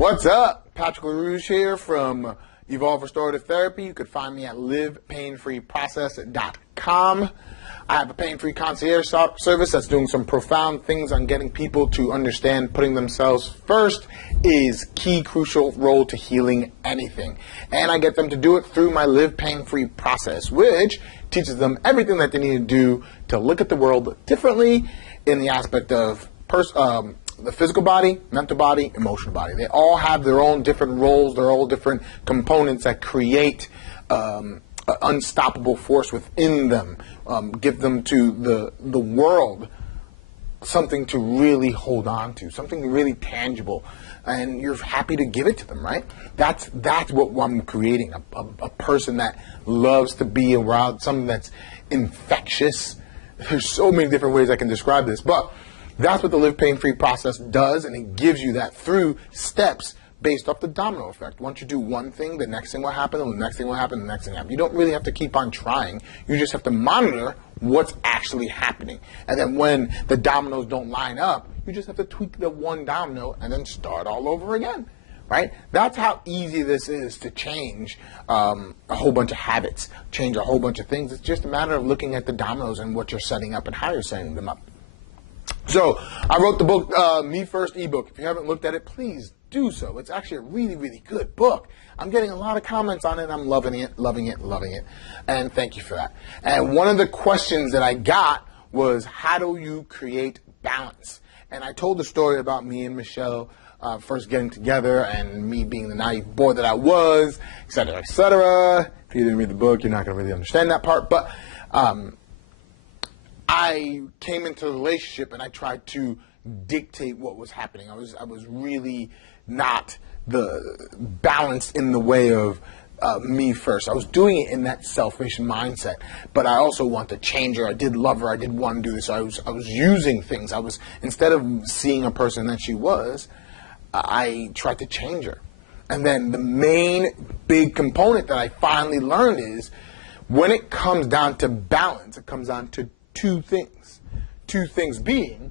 What's up? Patrick LaRouche here from Evolve Restorative Therapy. You could find me at livepainfreeprocess.com. I have a pain-free concierge service that's doing some profound things on getting people to understand putting themselves first is key, crucial role to healing anything. And I get them to do it through my Live Pain-Free process, which teaches them everything that they need to do to look at the world differently in the aspect of the physical body, mental body, emotional body. They all have their own different roles, their all different components that create an unstoppable force within them. Give them to the world something to really hold on to, something really tangible, and you're happy to give it to them, right? That's what I'm creating, a person that loves to be around, something that's infectious. There's so many different ways I can describe this, but that's what the Live Pain-Free process does, and it gives you that through steps based off the domino effect. Once you do one thing, the next thing will happen, and the next thing will happen, and the next thing will happen. You don't really have to keep on trying. You just have to monitor what's actually happening. And then when the dominoes don't line up, you just have to tweak the one domino and then start all over again, right? That's how easy this is to change a whole bunch of habits, change a whole bunch of things. It's just a matter of looking at the dominoes and what you're setting up and how you're setting them up. So I wrote the book, Me First ebook. If you haven't looked at it, please do so. It's actually a really, really good book. I'm getting a lot of comments on it. I'm loving it, loving it, loving it. And thank you for that. And one of the questions that I got was, how do you create balance? And I told the story about me and Michelle first getting together and me being the naive boy that I was, et cetera, et cetera. If you didn't read the book, you're not going to really understand that part. But I came into a relationship and I tried to dictate what was happening. I was really not the balance in the way of me first. I was doing it in that selfish mindset, but I also want to change her. I did love her. I did want to do this. So I was using things. Instead of seeing a person that she was, I tried to change her. And then the main big component that I finally learned is when it comes down to balance, it comes down to two things. Two things being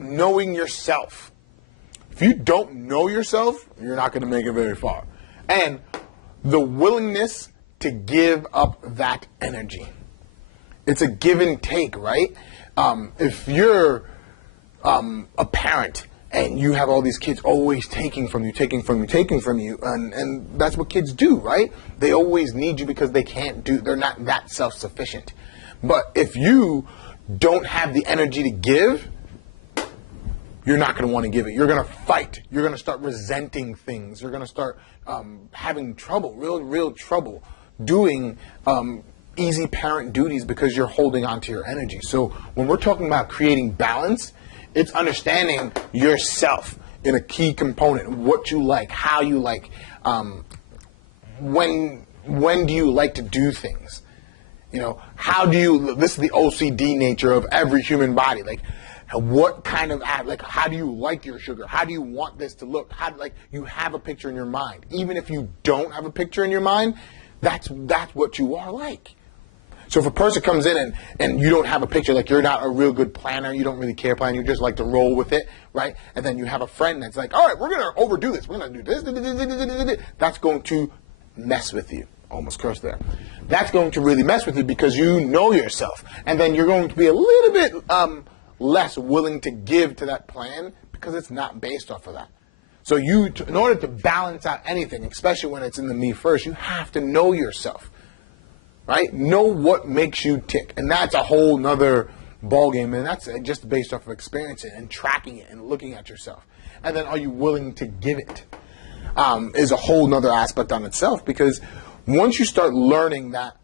knowing yourself. If you don't know yourself, you're not going to make it very far. And the willingness to give up that energy. It's a give and take, right? If you're a parent and you have all these kids always taking from you, and that's what kids do, right? They always need you because they're not that self-sufficient. But if you don't have the energy to give, you're not going to want to give it. You're going to fight. You're going to start resenting things. You're going to start having trouble, real trouble, doing easy parent duties because you're holding on to your energy. So when we're talking about creating balance, it's understanding yourself in a key component, what you like, how you like, when do you like to do things? You know, this is the OCD nature of every human body. Like, what kind of, how do you like your sugar? How do you want this to look? You have a picture in your mind. Even if you don't have a picture in your mind, that's what you are like. So if a person comes in and you don't have a picture, like you're not a real good planner, you don't really care plan, you just like to roll with it, right? And then you have a friend that's like, all right, we're going to overdo this. We're going to do this. That's going to mess with you. Almost cursed there. That's going to really mess with you because you know yourself. And then you're going to be a little bit less willing to give to that plan because it's not based off of that. So in order to balance out anything, especially when it's in the me first, you have to know yourself, right? Know what makes you tick. And that's a whole nother ballgame. And that's just based off of experience and tracking it and looking at yourself. And then are you willing to give it? Is a whole nother aspect on itself, because once you start learning that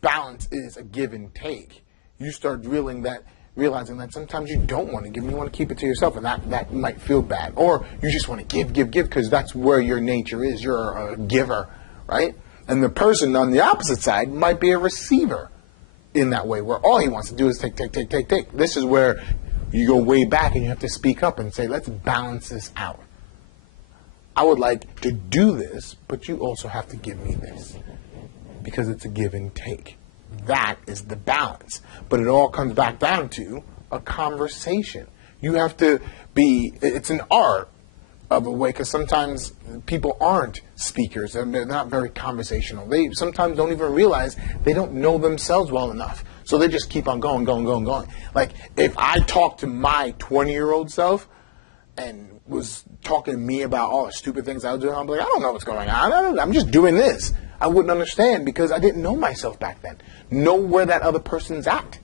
balance is a give and take, you start realizing that sometimes you don't want to give and you want to keep it to yourself, and that might feel bad. Or you just want to give because that's where your nature is. You're a giver, right? And the person on the opposite side might be a receiver in that way, where all he wants to do is take. This is where you go way back and you have to speak up and say, let's balance this out. I would like to do this, but you also have to give me this, because it's a give and take. That is the balance. But it all comes back down to a conversation. You have to it's an art of a way, because sometimes people aren't speakers and they're not very conversational. They sometimes don't even realize they don't know themselves well enough. So they just keep on going. Like, if I talk to my 20-year-old self and was talking to me about all the stupid things I was doing, I'm like, I don't know what's going on. I'm just doing this. I wouldn't understand because I didn't know myself back then. Know where that other person's at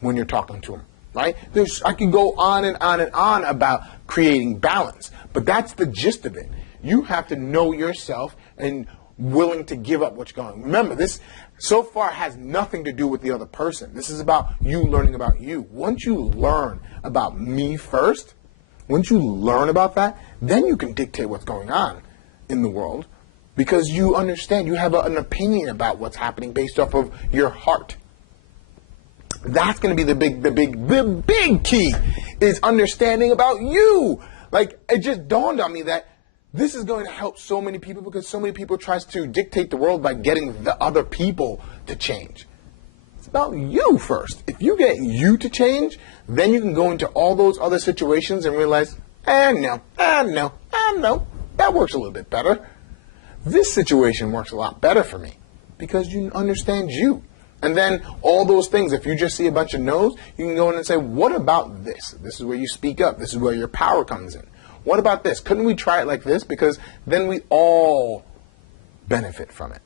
when you're talking to them, right? I could go on and on and on about creating balance, but that's the gist of it. You have to know yourself and willing to give up what's going on. Remember, this so far has nothing to do with the other person. This is about you learning about you. Once you learn about me first, once you learn about that, then you can dictate what's going on in the world because you understand, you have an opinion about what's happening based off of your heart. That's going to be the big key is understanding about you. Like, it just dawned on me that this is going to help so many people because so many people tries to dictate the world by getting the other people to change. It's about you first. If you get you to change, then you can go into all those other situations and realize, no, that works a little bit better. This situation works a lot better for me because you understand you. And then all those things, if you just see a bunch of no's, you can go in and say, what about this? This is where you speak up. This is where your power comes in. What about this? Couldn't we try it like this? Because then we all benefit from it.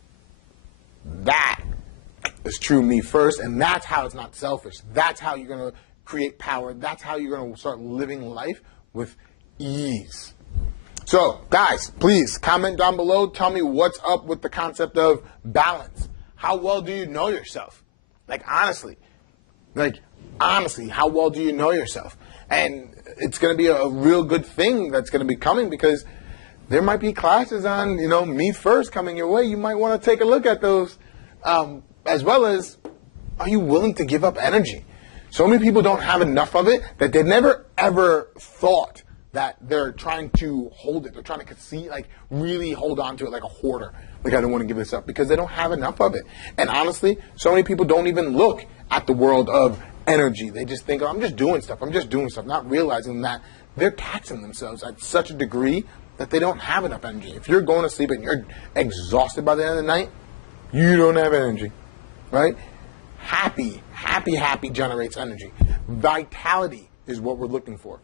That is true me first, and that's how it's not selfish. That's how you're going to create power. That's how you're going to start living life with ease. So, guys, please comment down below. Tell me what's up with the concept of balance. How well do you know yourself? Like, honestly, how well do you know yourself? And it's going to be a real good thing that's going to be coming because there might be classes on, me first coming your way. You might want to take a look at those, as well as, are you willing to give up energy? So many people don't have enough of it that they never, ever thought that they're trying to hold it. They're trying to really hold on to it like a hoarder. Like, I don't want to give this up because they don't have enough of it. And honestly, so many people don't even look at the world of energy. They just think, I'm just doing stuff, not realizing that they're taxing themselves at such a degree that they don't have enough energy. If you're going to sleep and you're exhausted by the end of the night, you don't have energy, right? Happy generates energy. Vitality is what we're looking for.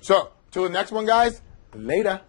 So, till the next one, guys, later.